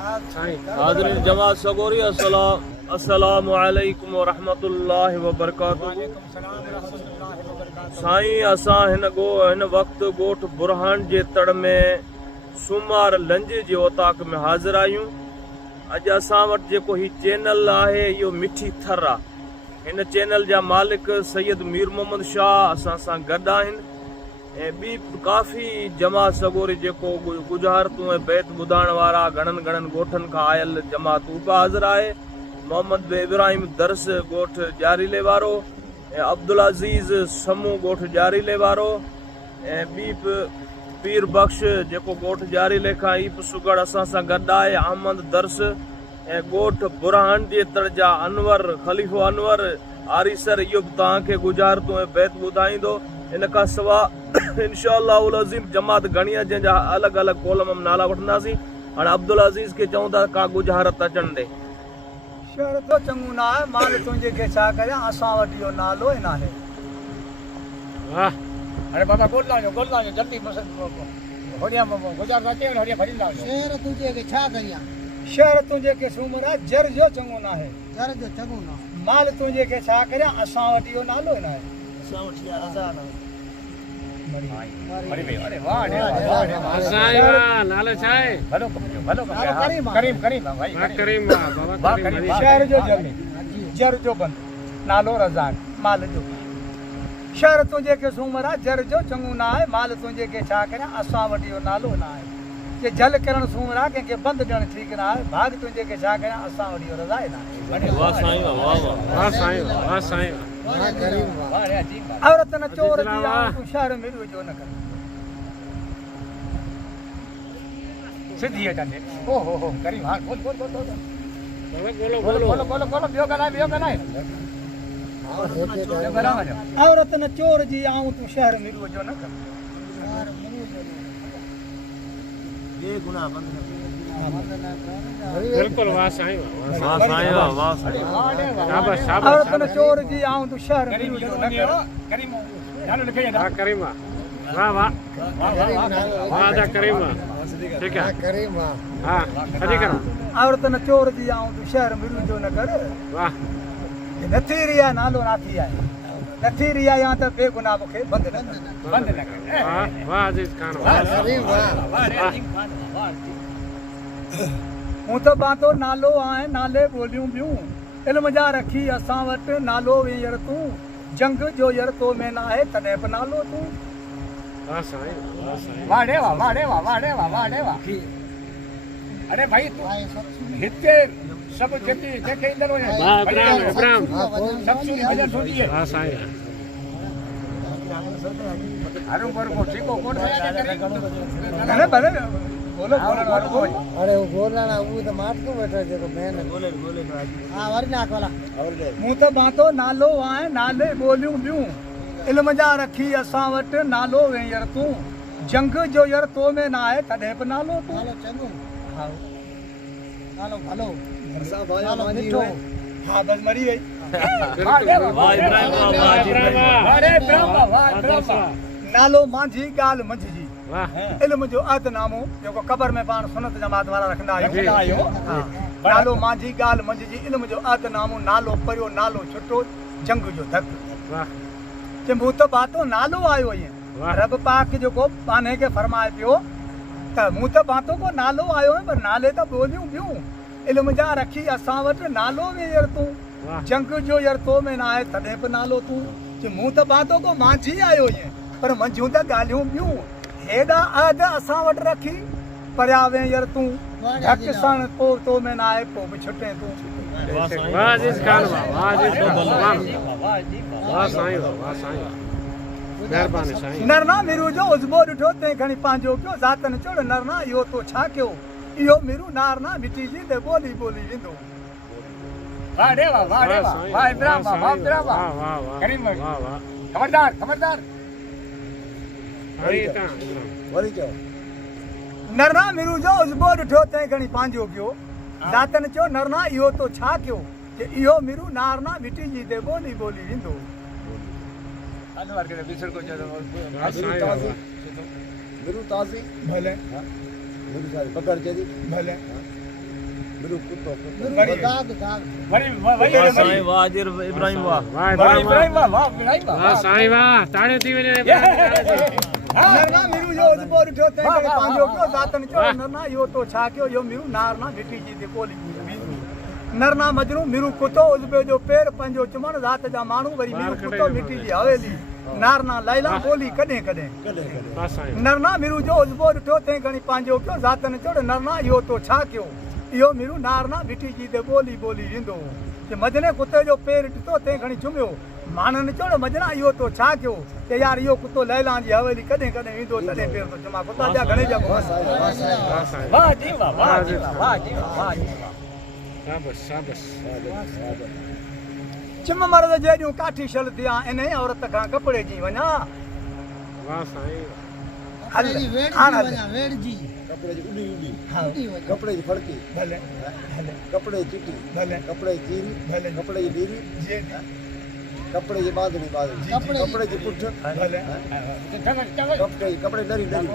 हाज़रीन जमात सगोरी अस्सलामु अलैकुम व रहमतुल्लाहि व बरकातुहू। साईं असां हिन वक्त गोठ बुरहान जे तड़ में सुमार लंज जे ओताक में हाज़िर आहियूं। अॼु असां वटि जेको ही चैनल आहे इहो मिठी थर आहे। हिन चैनल जा मालिक सैयद मीर मोहम्मद शाह असां सां गॾु आहिनि ऐं ॿी काफ़ी जमात सगोरी जेको गुजारतूं ऐं बैत ॿुधाइण वारा घणनि ॻोठनि खां आयल जमात उहा हाज़िर आहे। मोहम्मद इब्राहिम दर्स ॻोठ ॼारीले वारो ऐं अब्दुल अज़ीज़ समूह ॻोठ ॼारीले वारो ऐं ॿी पीर बख्श जेको ॻोठ ॼारीले खां ई सुगड़ असां सां गॾु आहे। अहमद दर्स ऐं ॻोठ बुरहान जे तड़ जा अनवर ख़लीफ़ो अनवर आरीसर इहो बि तव्हांखे गुजारतूं ऐं बैत ॿुधाईंदो। इन खां सवाइ इंशाअल्लाहुल अज़ीम जमात घणी आहे जंहिंजा अलॻि अलॻि कॉलम में नाला वठंदासीं। हाणे अब्दुल अज़ीज़ खे चऊं था का गुजारत अचनि ॾे। शहर तो चङो न आहे, माल तुंहिंजे खे छा करियां, असां वटि इहो नालो ई न आहे। वाह, अरे बाबा गोल लाओ जल्दी होड़िया गुजार अचे होड़िया भरी लाओ। शहर तुंहिंजे खे छा करियां, शहर तुंहिंजे खे सूमर आहे, जर जो चङो न आहे। घर जो चङो न आहे। माल तुंहिंजे खे छा करियां, असां वटि इहो नालो ई न आहे। असां वटि इहा रज़ा न आहे। अरे वाह वाह नालो छा आहे? भलो करीम भाई करीम बाबा करीम। शहर जो जर जो बंद नालो रज़ाक माल जो। शहर तुंहिंजे खे सूमर आहे, जर जो चङो न आहे। माल तुंहिंजे खे छा करियां, असां वटि इहो नालो न आहे। के झल करणु सूमर आहे, कंहिंखे बंदि ॾियणु ठीकु न आहे। भाग तुंहिंजे खे छा करियां, असां वटि इहो रज़ा ई न आहे। वाह साईं वाह साईं वाह साईं वाह करीम वाह। औरत न चोर जी आऊं तूं शहर में जो न कर। सिद्धी है जाने हो करीम हां बोल बोलो बियो गलाए औरत न चोर जी आऊं तूं शहर में जो न कर। ये गुनाह बंद न बिल्कुल वाह साईं वाह शाबाश औरत न चोर जी आऊं तूं शहर में जो न कर। करीम नालो लिखे जा करीम वाह वाह दा करीम ठीक है करीम हां अजी करो। औरत न चोर जी आऊं तूं शहर में जो न कर। वाह नथी रिया नालो नाथी आहे, नथी रिया या त बेगुनाह मूंखे बंदि न कर। वाह अजीज खान वाह करीम वाह। हूं त बातो नालो आहे, नाले ॿोलियूं ॿियूं इल्म जा रखी असां वटि। नालो वींयर तूं जंग जो यर तो में न आहे, तॾहिं बि नालो तूं। वाह साईं वाह रे वाह। अरे भाई हिते सब जेके देखे इंदर वने इब्राहिम सब सुनी भजन सुनी है। हां साईं हर ऊपर को ठीको कोन अरे भले बोलो अरे वो बोलना वो तो माट को बैठा जेको मैन बोले हां वरी नाक वाला मूं त बातो नालो आहे, नाले ॿोलियूं ॿियूं इल्म जा रखी असां वटि। नालो वींयर तूं जंग जो यर तो में न आहे, तॾहिं बि नालो तूं। नालो चङो हा नालो भलो असां भाई नालो मिठो। हा बस मरी वई। नालो मांझी ॻाल्हि मंझिजी इल्म जो अहदनामो जेको क़बर में पाण सुनत जमात वारा रखंदा आहियूं। नालो मांझी ॻाल्हि मंझिजी इल्म जो अहदनामो। नालो परियो नालो छुटो जंग जो धक। के मूं त बातो नालो आयो ईअं रब पाक जेको पाने खे फरमाए पियो त मूं त बातो को नालो आयो आहे, पर नाले त ॿोलियूं ॿियूं इल्म जा रखी असां वटि। नालो वींयर तूं जंग जो यर तो में न आहे, तॾहिं बि नालो तूं। मूं त बातो को मांझी आयो ईअं, पर मंझियूं त ॻाल्हियूं ॿियूं। हेॾा अहद असां वटि रखी परिया वींयर तूं ढक सण पोइ तो में न आहे, पोइ बि छुटे तूं। वाह अजीज खान वाह साईं मेहरबानी साईं। नरना मिरू जो उज़बो ॾिठो तंहिं खणी पंहिंजो कयो। ज़ातन चोड़ नरना इहो तो छा कयो, इहो मिरू नारना मिटिजी ते ॿोली वेंदो। वाह इब्राहिम वाह करीम खबरदार वरी चो नरना मिरू जो उज़बो ॾिठो तंहिं खणी पंहिंजो कयो। ज़ातन चयो नरना इहो तो छा कयो, कि इहो मिरू नारना मिटिजी ते ॿोली वेंदो। अनवर के बिसर को जो मिरू ताज़ी भले मिरू सारी पकड़ चेदी भले मिरू कुत्तो वरी दाग दाग वरी वाह वरी साईं वाह हाजिर इब्राहिम वाह इब्राहिम वाह इब्राहिम वाह साईं वाह ताड़े थी वञे नरना मिरू जो उजबो ॾिठो ते पंहिंजो कयो ज़ातन चयो नरना इहो तो छा कयो इहो मिरू नारना मिठी जी ते ॿोली नरना मजनू मिरू कुतो उजबे जो पेर पंहिंजो चुमण ज़ात जा माण्हू वरी मिरू कुतो मिठी जी हवेली नारना लैला ॿोली कॾहिं कॾहिं वाह साईं नरना मिरू जो उजबो ॾिठो ते खणी पंहिंजो कयो ज़ातन चयो नरना इहो तो छा कयो इहो मिरू नारना मिठी जी ते ॿोली ॿोली वेंदो कि मजने कुते जो पेर ॾिठो ते खणी चुमियो माननि चयो मजना इहो तो छा कयो के यार इहो कुतो लैला जी हवेली कॾहिं कॾहिं वेंदो तॾहिं पेर तो चुमा कुता जा घणे जा वाह साईं वाह जी वाह वाह जी वाह जी वाह जी शाबाश शाबाश चिम मर्द जहिड़ियूं काठी छल थिया इन औरत खां कपिड़े जी वञा वाह साईं कपड़े जी वेड़ हाण जी हल। वञा वेड़ जी कपड़े जी उड़ी उड़ी हा उड़ी वञा कपड़े जी फड़की भले भले कपड़े जी चिटी भले कपड़े जी चीरी भले कपड़े जी डीरी जी कपड़े जी बांधनी कपड़े जी पुठ भले कपड़े डरी डरी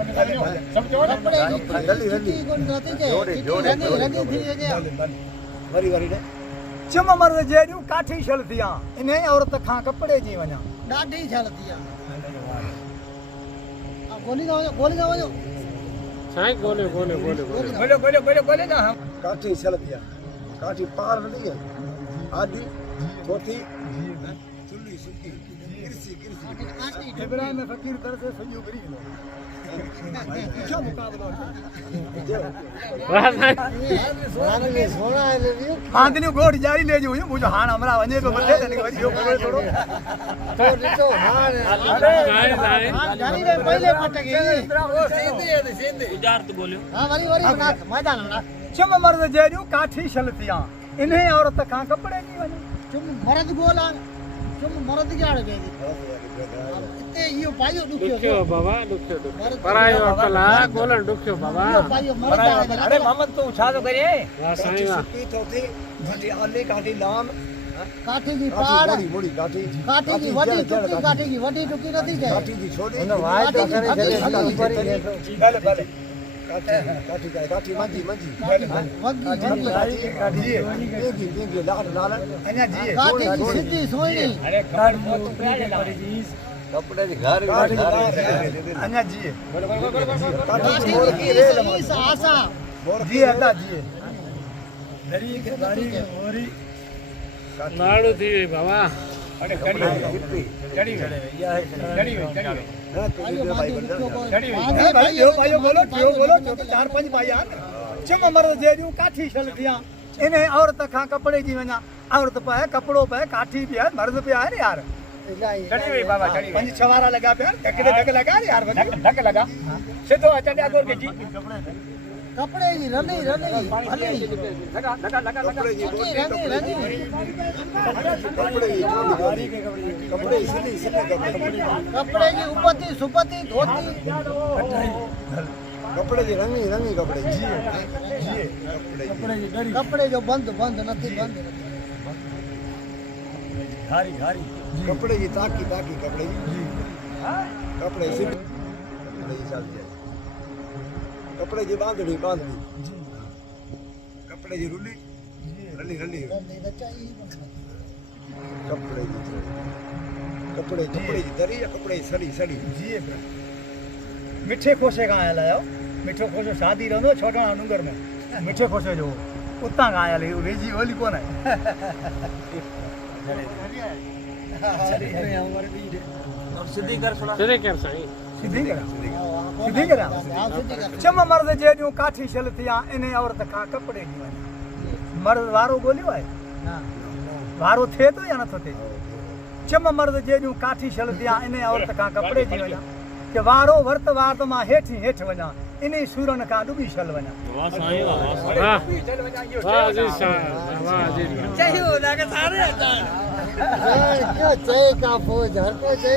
सब जो कपड़े जी हली हली चिट्ठी कोन नथी चए चिट्ठी रंगी रंगी थी वञे वरी वरी ने चिम मर्द जहिड़ियूं काठी छल थिया इन औरत खां कपिड़े जी वञा ॾाढी छल थी आहे गोली न वञो साईं गोले गोले गोले गोले बोले ना हम काठी छल थिया काठी पार नदी है आदि चौथी चुल्ली सुकी गिरसी गिरसी इब्राहिम में फकीर कर से सजू करी लो क्या मुकाबला वाह साईं हाणे में सोना है लेवियो मांदलियूं गोड़ जारी ले जो मुझो हाण हमरा वञे पियो मथे ते वरी इहो खबर थोड़ो तो ॾिठो हाणे साईं साईं जानी रे पहले पट गई गुजार तो बोलियो हां वरी वरी बना मैदान में चिम मर्द जहिड़ियूं काठी छल थिया इन औरत खां कपिड़े जी वञा चुम मरद गोला चुम मरद जाड़ बेदी इते इयो पायो दुखियो बाबा दुखियो परायो अकल आहे गोलण दुखियो बाबा पायो मरद अरे मोहम्मद तू छा तो करे वाह साईं वाह सुकी चौथी घटी आली काठी लाम काठी जी पाड़ मोड़ी मोड़ी काठी काठी जी वडी टुकी काठी जी वडी टुकी नथी जाए काठी जी छोड़ी वाय तो करे जले ऊपर ही भले भले काठी काठी काठी मंजी मंजी भले वगी काठी बेगी बेगी लाल लाल अञा जी काठी जी सिद्धी सोईनी अरे खबर मो तू कपड़े जी घर अञा जी काठी जी इस आशा जी अदा जी दरी के दारी ओरी नाड़ू थी वई बाबा अरे चढ़ी भाइयो बोलो चार पंज भाई आन चिम मर्द जहिड़ियूं काठी छल थिया इन औरत खां कपिड़े जी वञा औरत पाए कपिड़ो पाए काठी बि आहे मर्द बि आहे यार चढ़ी वई बाबा चढ़ी पंज छवारा लगा पिया धक लगा यार धक लगा सिधो अचड़िया गोर के जी कपड़े जी रंगी रंगी हली लगा लगा लगा लगा कपड़े जी रंगी रंगी कपड़े जी कपड़े सिली सिली कपड़े की उपति सुपति धोती कपड़े जी रंगी रंगी कपड़े जी कपड़े जो बंद बंद नथी बंद कपड़े जी ताकी ताकी कपड़े जी कपड़े सिली कपड़े जी चल जाए कपड़े जी बांधनी बांधनी कपड़े जी रुली रली रली कपड़े जी कपड़े कपड़े जी दरी या कपड़े जी सड़ी सड़ी जी मिठे खोशे खां आयल आहियो मिठो खोशो शादी रहंदो छोटणा डूंगर में मिठे खोशे जो उतां खां आयल आहियो वेझी होली कोन आहे सिद्धी कर सुना सिधे कर साईं सिधी करा चम मर्द जहिड़ियूं काठी छल थिया इन औरत खां कपिड़े जी वञा मर्द वारो ॻोल्हियो आहे वारो थिए थो या नथो थिए चम मर्द जहिड़ियूं काठी छल थिया इन औरत खां कपिड़े जी वञा कि वारो वर्त वार त मां हेठि वञा इन सूरनि खां डुबी छल वञा वाह साईं वाह वाह वाह जी साईं वाह जी क्या चए का फौज हर को चए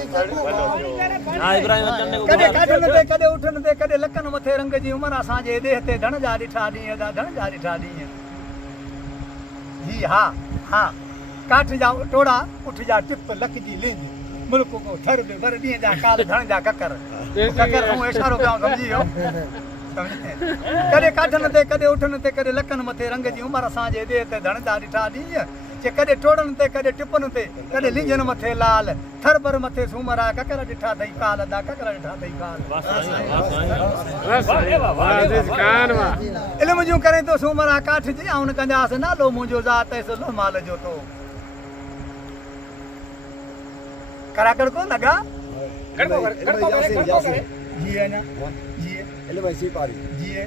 हां इब्राहिम अचन को कॾहिं काठनि ते कॾहिं उठनि ते कॾहिं लकनि मथे रंग जी उमिरि असांजे देह ते धण जा ॾिठा ॾींहं जी हा हा काठ जा टोड़ा उठ जा टिप लक जी लेंद मुल्क को थर बि वर ॾींहं जा काल धण जा ककर हूं इशारो कयां सम्झी वियो कॾहिं काठनि ते कॾहिं उठनि ते कॾहिं लकनि मथे रंग जी उमिरि असांजे ॾे ते धणदा ॾिठा ॾींहं जे कॾहिं टोड़नि ते कॾहिं टिपनि ते कॾहिं लिंजनि मथे लाल थरबर मथे सूमरा ककर ॾिठा अथई काल अदा ककर ॾिठा अथई काल इल्म जूं करे तो सूमरा काठ जी ऐं उन कंदासीं नालो मुंहिंजो ज़ात लो माल जो तो कराकड़ को लॻा जी है ना जी है इल्म सी पारी जी है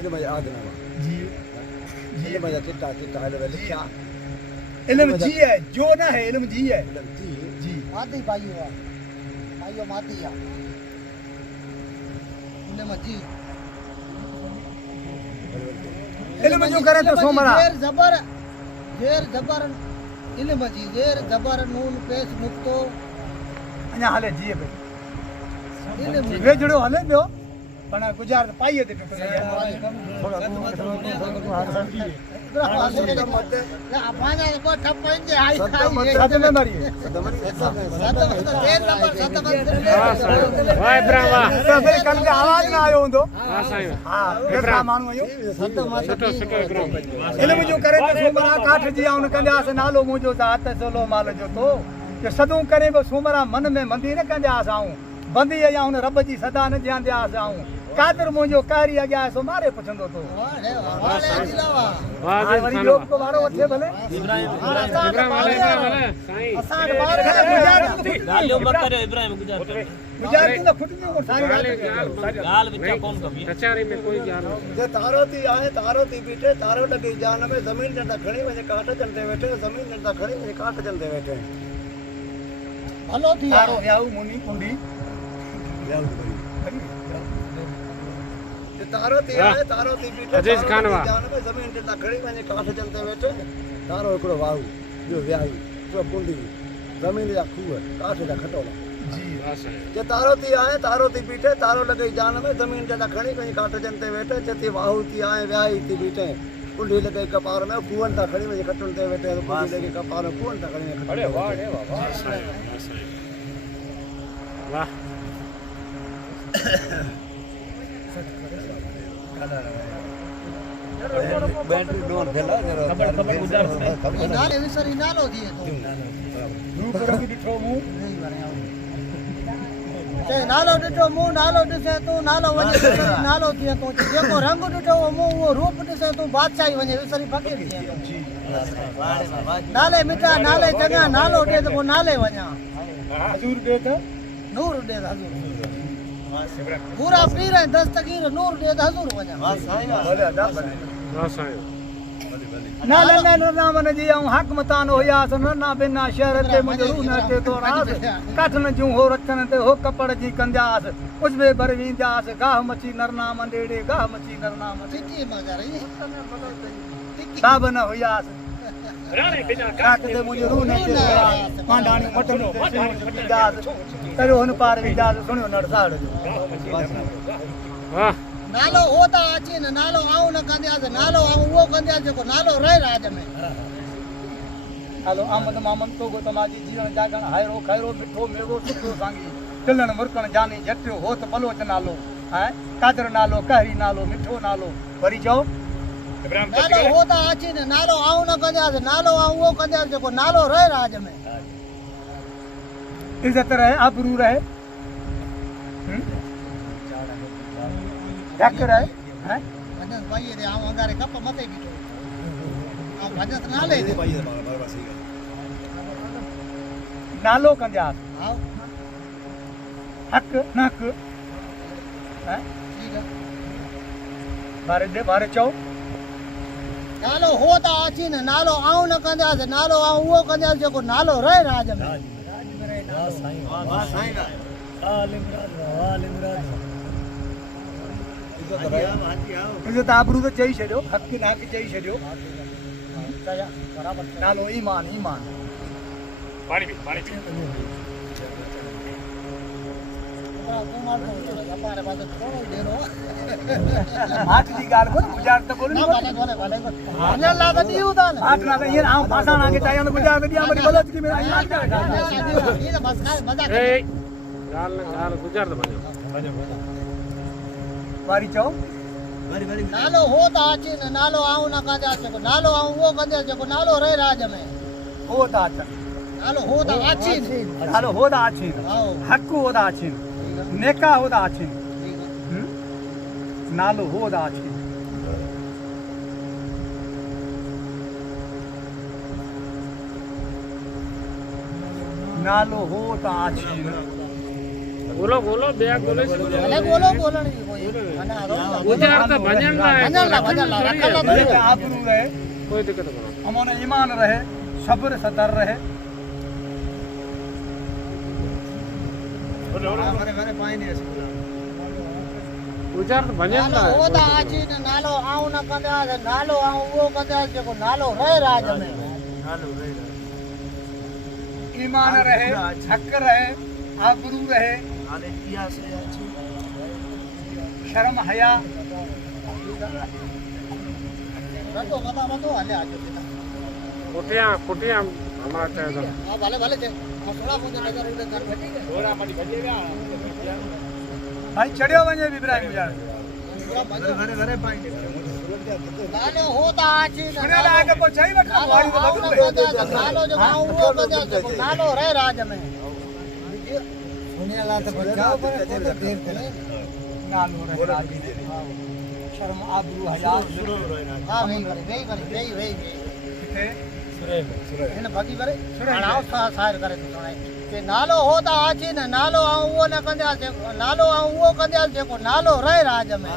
इल्म आदनामा जी इल्म चिट्टा चिट्टा लिखा इल्म जी है जो ना है इल्म जी है जी माती पाइयो आहे पाइयो माती आहे इल्म जी इल्म जो करे तो सोमरा जेर जबर इल्म जी जेर जबर नून पेश नुक्तो अञा हले जी पे इल्म वेजड़ो हले ॿियो पण गुज़ार पाईअ ते टुटो सद में मरी आवाज ना आयो हूंदो हा माण्हू आहियो इल्म जो करे त सूमरा काठ जी उन कंदासीं नालो मुंहिंजो ज़ात सोलो माल जो तो जे सदूं करे बि सूमरा मन में मंदी न कंदासीं आऊं बंदी या हुन रब जी सदा न ध्यान आऊं कादर मुंहिंजो कारी अॻियां सो मारे पुछंदो तो वरी लोक को वारो वठे भले गुज़ार की न खुटनी को सारी गाल विचा कौन कभी कचहरी में कोई जान जे तारो थी आहे तारो थी बीठे तारो लॻी जान में ज़मीन जंदा खणी वञे काठ जंदे वेठे ज़मीन जंदा खणी वञे काठ जंदे वेठे हलो थी तारो याऊ मुनी कुंडी तारो थी आहे तारो थी बीठे अजीज खानवा जान में ज़मीन जंदा खणी वञे काठ जंदे वेठे तारो हिकिड़ो वाहू ॿियो वियाही ॿियो कुंडी ज़मीन जा खूह काठ जा खटोला जे तारो थी आहे तारो थी बीठे तारो लॻई जान में ज़मीन जंदा खणी वञे काठ जंदे वेठे चती वाहू थी आहे वियाही थी बीठे कुंडी लॻई कपार में खूहनि था खणी वञे खटुनि ते वेठे कुंडी लॻी कपार में खूहनि था खणी वञे वाह बैटरी डोन खेला खबर गुजार नाले विसरी नालो दिए तो रूप रंग ॾिठो मूं ते नालो ॾिठो मूं नालो ॾिसे तूं नालो वञे विसरी नालो थिए तूं जेको रंग ॾिठो मूं उहो रूप ॾिसे तूं बादशाही वञे विसरी फ़कीर थिए नाले मिठा नाले चङा नालो ॾे त पोइ नाले वञा हजूर ॾे त नूर ॾे त हज़ूर पूरा पीर ऐं दस्तगीर नूर ॾे त हज़ूर वञा भले अदा भले वाह साईं नाले नामन जी ऐं हकमतान हुयास नन्ना बिना शहर ते मुंहिंजो रूह न अचे तो रास काठन जूं हो रखन ते हो कपड़ जी कंदास उजबे बर वींदास गाह मची नरनाम ॾेड़े गाह मची नरनाम चिठी मगर साब न हुयास काठ ते मुंहिंजो रूह न अचे पांडाणी मटन ते वींदास करियो हुन पार वींदास सुणियो नरसाड़ जो वाह नालो हो त अचे न नालो आऊं न कंदासीं नालो आऊं उहो कंदासीं जेको नालो रहे राज में हलो आमद मामन तो गो तमाजी जीवन जागण हायरो खैरो मिठो मेवो सुठो सांगी तिलण मुरकण जानी झटियो हो त बलोच नालो है कादर नालो कहरी नालो मिठो नालो वरी चओ नालो हो त अचे न नालो आऊं न कंदासीं नालो आऊं उहो कंदासीं जेको नालो रहे राज में इज्जत रहे आबरू रहे ढक रहे हैं भजन भाई रे आऊं अंगारे कप मथे बीठो आऊं भजन नाले दे नालो कंदास आओ हक नक हैं ठीक है बारे चओ नालो हो त अचे न नालो आऊं न कंदासीं नालो आऊं उहो कंदासीं जेको नालो रहे राज में इज्जत आबरू तो चई छॾियो हक नाक चई छॾियो नालो ईमान ईमान पानी पी हाथ जी ॻाल्हि कोन गुज़ार त बोल अञा लागत इहो था न हाथ ना ईअं आऊं पासाण आगे चाहियां त गुज़ार त ॾियां वरी बलोच की मेरा ईमान ये तो बस मजाक ए गाल गुजर बनो वारी चओ नालो हो त अचीन नालो आऊं न कंदा जेको नालो आऊं उहो कंदा जेको नालो रहे राज में हो ता अचन नालो हो त अचीन नालो हो ता अचीन आओ हक हो ता अचीन नेका हो ता अचीन नालो हो ता अचीन नालो हो ता अचीन बोलो बेग बोले भले बोलण जी कोई अने गुजर तो भजन ला भजन ला रखल ला दिल में आबरू रहे कोई दिक्कत करो अमोने ईमान रहे सब्र सतर रहे गुजर तो भजन नालो ला हो त अचीन नालो आऊं न कंदा नालो आऊं उहो कंदा जेको नालो रहे राज में ईमान रहे हक रहे आबरू रहे शर्म हया रटो कथा मतो हले आजो कुटिया हमारा चाहे तो हां भले जे थोड़ा मुझे नजर उड़े कर थोड़ा माडी बजे व्या भाई चढ़ियो वने इब्राहिम यार घरे पानी नालो हो त अचीन सुने लागे को चाहिए वठ वारी तो बदल नालो जो आऊं उहो कंदा जेको नालो रहे राज में सुने ला त बचाओ पर देर करे नालो रहे राज में शर्म आबरू हया हां वेई किथे इन भगी करे हां सायर करे तो सुणाई के नालो हो त अचीन नालो आऊं उहो न कंदा जेको नालो आऊं उहो कंदा जेको नालो रहे राज में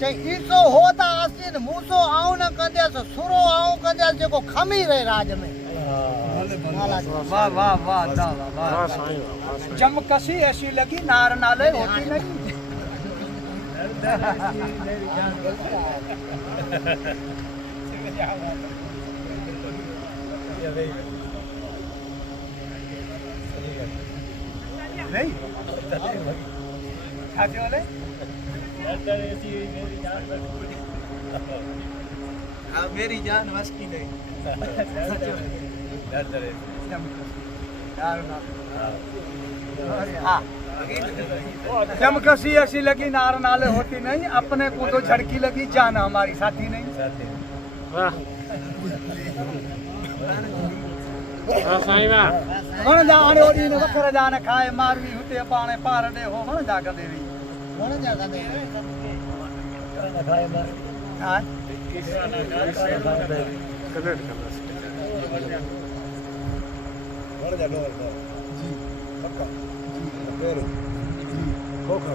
ते ईसो हो त अचीन मूसो आऊं न कंदा सुरो आऊं कंदा जेको खमी रहे राज में वाह वाह वाह दावा वाह जम कसी ऐसी लगी नार नाले होती नहीं नहीं छाती वाले मेरी जान बस की नहीं जम कसी ऐसी लगी नार नाले होती नहीं अपने को तो झड़की लगी जान हमारी साथी नहीं वाह साईं वाह वण जाने ओडी ने वखर जाने खाए मारवी हुते पाणे पार दे हो वण जा कर देवी वण जा कर दे हां कनेक्ट करना बढ़ जा डोर जी पक्का फिर खोखा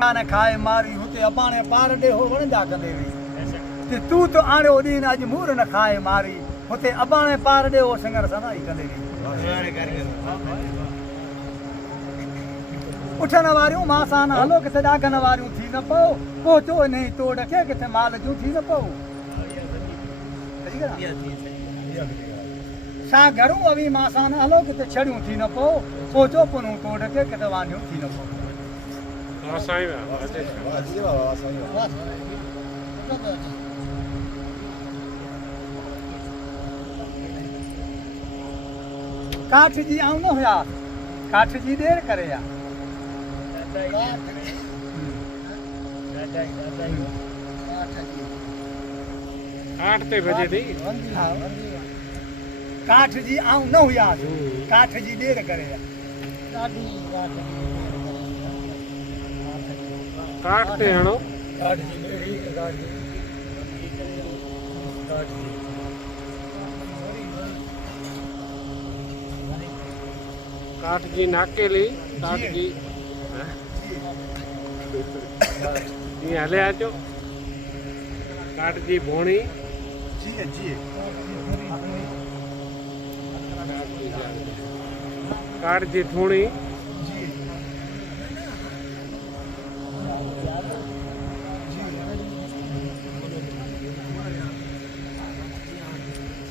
जाने खाए मारवी हुते पाणे पार दे हो वण जा कर देवी ते तू तो आणे ओडी ने आज मूर न खाए मारी हुते अबाणे पार दे हो सिंगर सना ही कंदेवी उठन वारियूं मासां हलो किथे डागन वारियूं थी न पओ पहुचो नहीं तोड़ के किथे माल जूं थी न पओ सा घरूं अवी मासां हलो किथे छड़ियूं थी न पओ पहुचो पुनूं तोड़ के किथे वानियूं थी न पओ वाह साईं वाह वाह जी वाह साईं बस काठ जी आऊं न हुया काठ जी देर करे या आठ ते बजे दी काठ जी आऊं न हुया काठ जी देर करे या काट ते हणो काठ जी मेरी काठ जी काठ जी नाकेली काठ जी ये हले आजो काठ जी भोणी जी जी काठ जी थूणी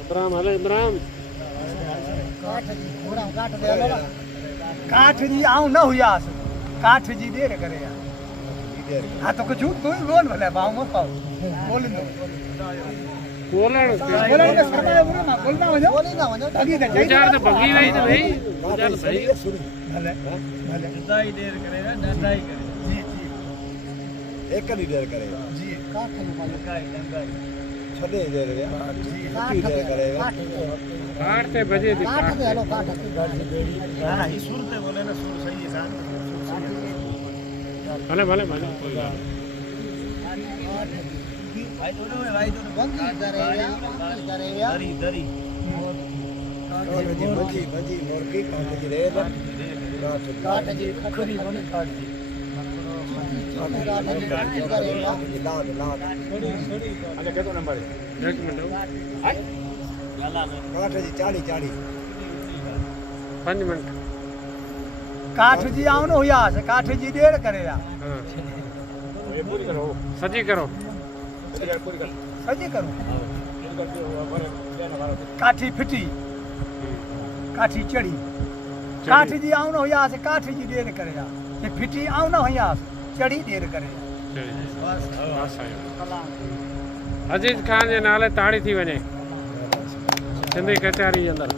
इब्राहिम हले इब्राहिम काठ जी आऊं न हुयास काठ जी देर करे या हाँ तो कुछ झूठ तू ही बोल भले बाऊ मत पाओ बोल दो बोलण बोलण के सरमाए बोलो ना बोलना वजो बोली ना वञो अगी त गुजार त भगी वई त भई गुजार काठ भई जी सुनी भले भले दाई देर करेगा डंडाई करेगा जी जी एक ही देर करेगा जी काठ नु मालिक डंडाई छॾे देर गया काठ की देर करेगा आठ ते बजे थी काठ ते हलो काठ हां ये सुर ते बोले ना सुर सही है सान भले भले भले भाई दोनों में भाई दोनों बंदी करेया दरी दरी काठ जी मंजी मंजी मुर्गी काठ जी रेल काठ जी खड़ी होने काट दी काठ जी करेया लाद लाद અને કેટલો નંબર છે? एक मिनट काठ जी 40 40 5 मिनट काठ जी आवनो हुया से काठ जी देर करेया हाँ એ પૂરી કરો सजी करो પૂરી કરો सजी करो પૂરી કરજો અમારે બેનો વારો છે. काठी फिटी काठी चढ़ी काठ जी आवनो हुया से काठ जी देर करेया ये फिटी आवनो हुया से चढ़ी देर करेया बस आयो अजीज खान जे नाले ताड़ी थी वञे सिंधी कचहरी जे अंदर